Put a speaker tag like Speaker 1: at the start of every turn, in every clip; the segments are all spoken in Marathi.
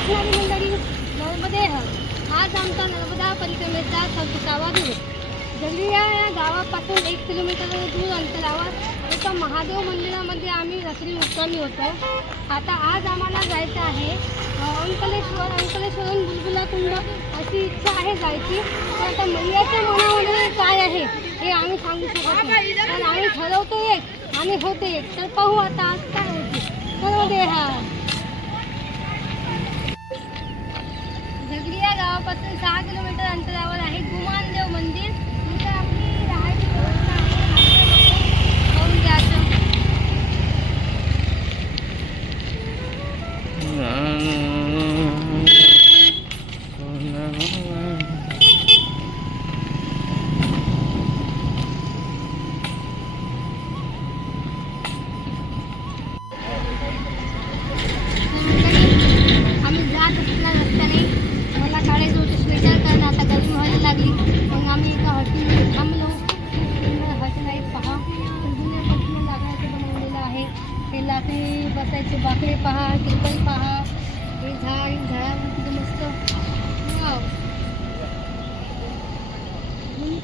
Speaker 1: कृष्णारी मंडळी. नर्मदे आज आमचा नर्मदा परिक्रमेचा चौतीसावा दिवस. या गावापासून एक किलोमीटर दूर अंतरावर एका महादेव मंदिरामध्ये आम्ही रात्री मुक्कामी होतो. आता आज आम्हाला जायचं आहे अंकलेश्वर अंकलेश्वरून बुलबुला कुंड अशी इच्छा आहे जायची. तर आता मैयाच्या मनामध्ये काय आहे हे आम्ही सांगू शकत नाही. पण आम्ही ठरवतो एक आणि होते एक. तर पाहू आता आज काय होते. सर्व देहा आपल्या गावापासून सहा किलोमीटर अंतरावर आहे. गुमान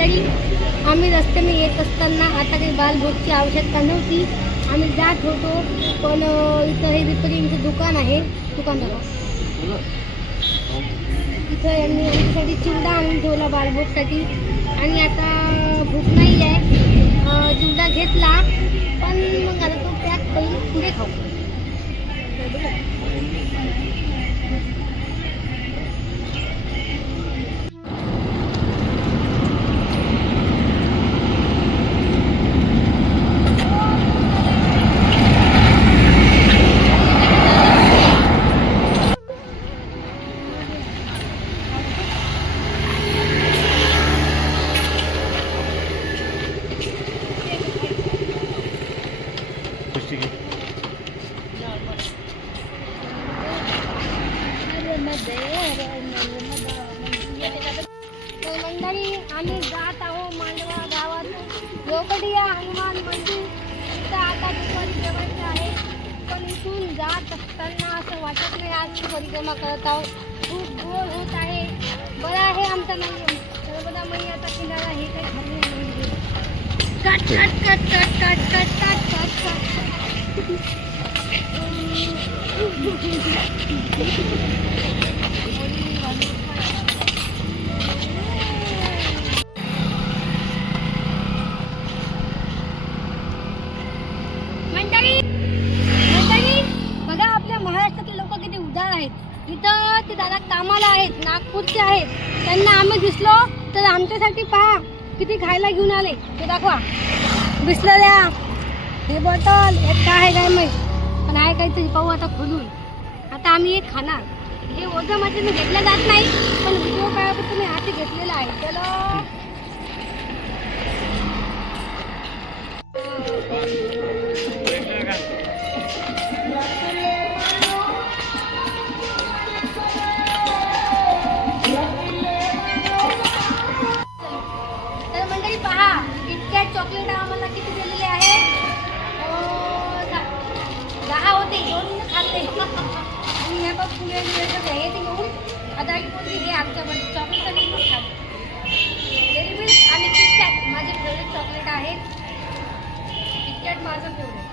Speaker 1: मंडळी आम्ही रस्त्याने येत असताना आता काही बालभोगची आवश्यकता नव्हती. आम्ही जात होतो पण इथं हे रिपेरिंगचं दुकान आहे दुकानदार. इथं यांनी आमच्यासाठी चिवडा आणून ठेवला बालभोगसाठी आणि आता भूक नाही आहे. चिवडा घेतला पण मग आता तो पॅक करून पुढे खाऊ. तर आम्ही जात आहो मांडवा गावात. गोकडिया हनुमान मंदिर. तिथं आता दुपारी जेवायचं आहे. पण इथून जात असताना असं वाटत नाही आज परिक्रमा करत आहोत. खूप गोड होत आहे. बरं आहे आमचा नाही नर्मदा मैयाचा किनारा हे काही खाल्ले नाही cut cut cut cut cut cut cut cut cut. आहेत इथं ते दादा कामाला आहेत नागपूरचे आहेत. त्यांना आम्ही दिसलो तर आमच्यासाठी पहा किती खायला घेऊन आले. ते दाखवा. बिसलेल्या हे बॉटल हे काय काय माहीत. पण आहे काहीतरी पाहू आता खोलून. आता आम्ही एक खाणार. हे ओझं माझे मी घेतलं जात नाही पण व्हिडिओ काय मी हाती घेतलेला आहे. त्याला आणि हे हे ते घेऊन आता एक मुलगी हे आमच्यामध्ये चॉकलेट आणि दूध खाते मिल्क आणि किटकॅट माझे फेवरेट चॉकलेट आहेत. किटकॅट माझं फेवरेट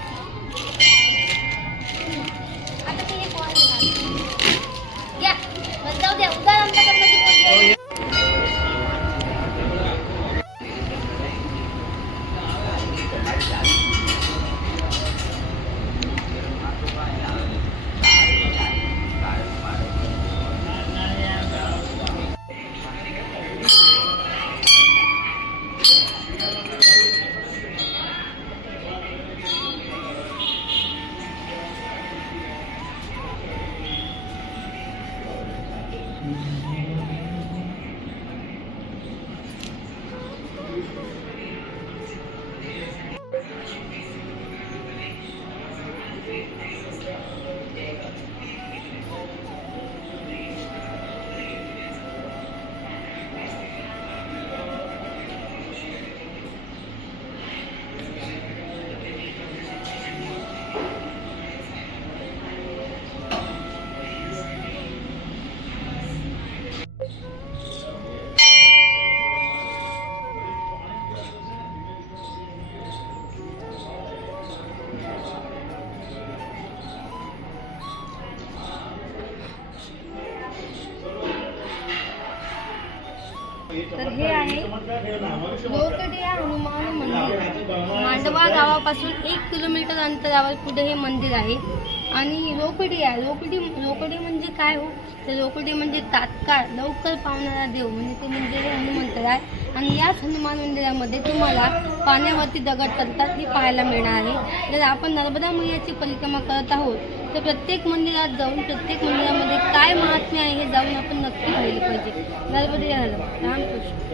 Speaker 1: लोकडिया हनुमान मंदिर. मांडवा गावापासून एक किलोमीटर अंतरावर पुढे हे मंदिर आहे. आणि रोकडिया रोकडी रोकडी म्हणजे काय हो? तर रोकडी म्हणजे तात्काळ लवकर पावणारा देव. म्हणजे ते मंदिर हे हनुमंतर आहे आणि याच हनुमान मंदिरामध्ये तुम्हाला पाण्यावरती दगड करतात हे पाहायला मिळणार आहे. जर आपण नर्मदा मैयाची परिक्रमा करत आहोत तर प्रत्येक मंदिरात जाऊन प्रत्येक मंदिरामध्ये काय महात्म्य आहे हे जाऊन आपण नक्की पाहिले पाहिजे. नर्मदे रामकृष्ण.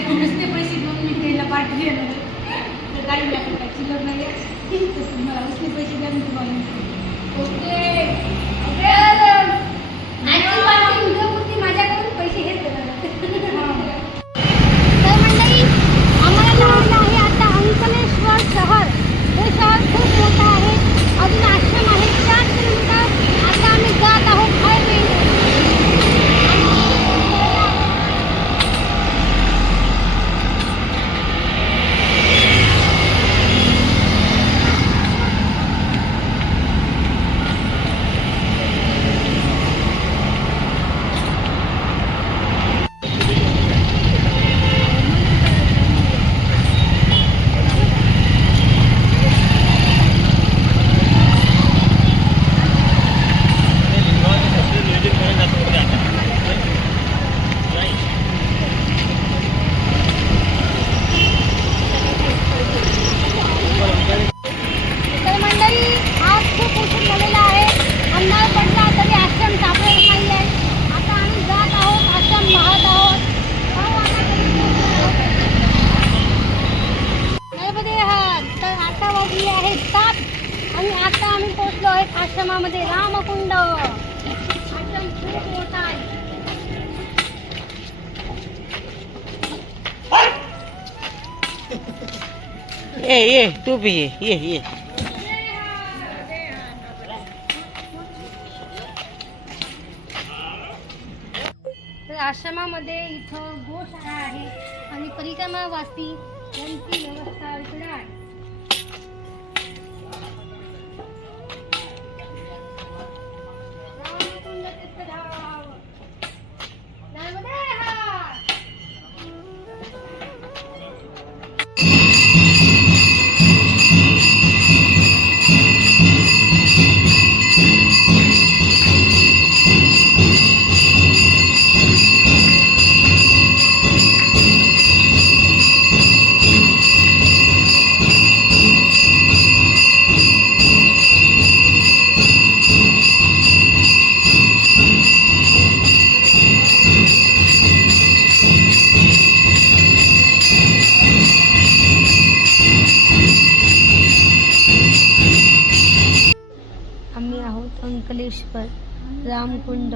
Speaker 2: नसते पैसे देऊन मी त्याला पार्टी देणार तर ताई माझ्याकडे काय चिल्लर आहे. तर तुम्हाला उसने पैसे द्या मी तुम्हाला
Speaker 1: ओके तर आजची पार्टी व्हिडिओपुरती माझ्याकडून पैसे घेत तर मंडळी आम्हाला जायचं आहे आता अंकलेश्वर शहर हे शहर खूप मोठं आहे अजून आश्रम आहे चार किलोमीटर आता आम्ही जात आहोत हायवे तर मंडळी आज खूप उशीर झालेला आहे अंधार पडला तरी आश्रम सापडत नाही आहे आता आम्ही जात आहोत आश्रम पाहत आहोत पाहू आता कधी पोहोचतो. नर्मदे हर वाजली आहे सात आणि आता आम्ही पोहोचलो आहे आश्रमामध्ये रामकुंड. आश्रम खूप मोठा आहे.
Speaker 3: ये ये तू भी ये ये ये.
Speaker 1: तर आश्रमामध्ये इथं गोशाळा आहे आणि परिक्रमावासी यांची व्यवस्था इकडे आहे. रामकुंड.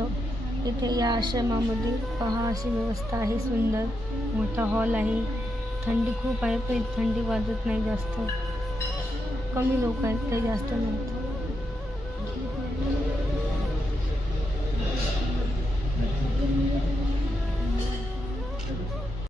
Speaker 1: इथे या आश्रमामध्ये पहा अशी व्यवस्था आहे. सुंदर. मोठा हॉल आहे. थंडी खूप आहे पण थंडी वाजत नाही जास्त. कमी लोक आहेत ते जास्त नाहीत.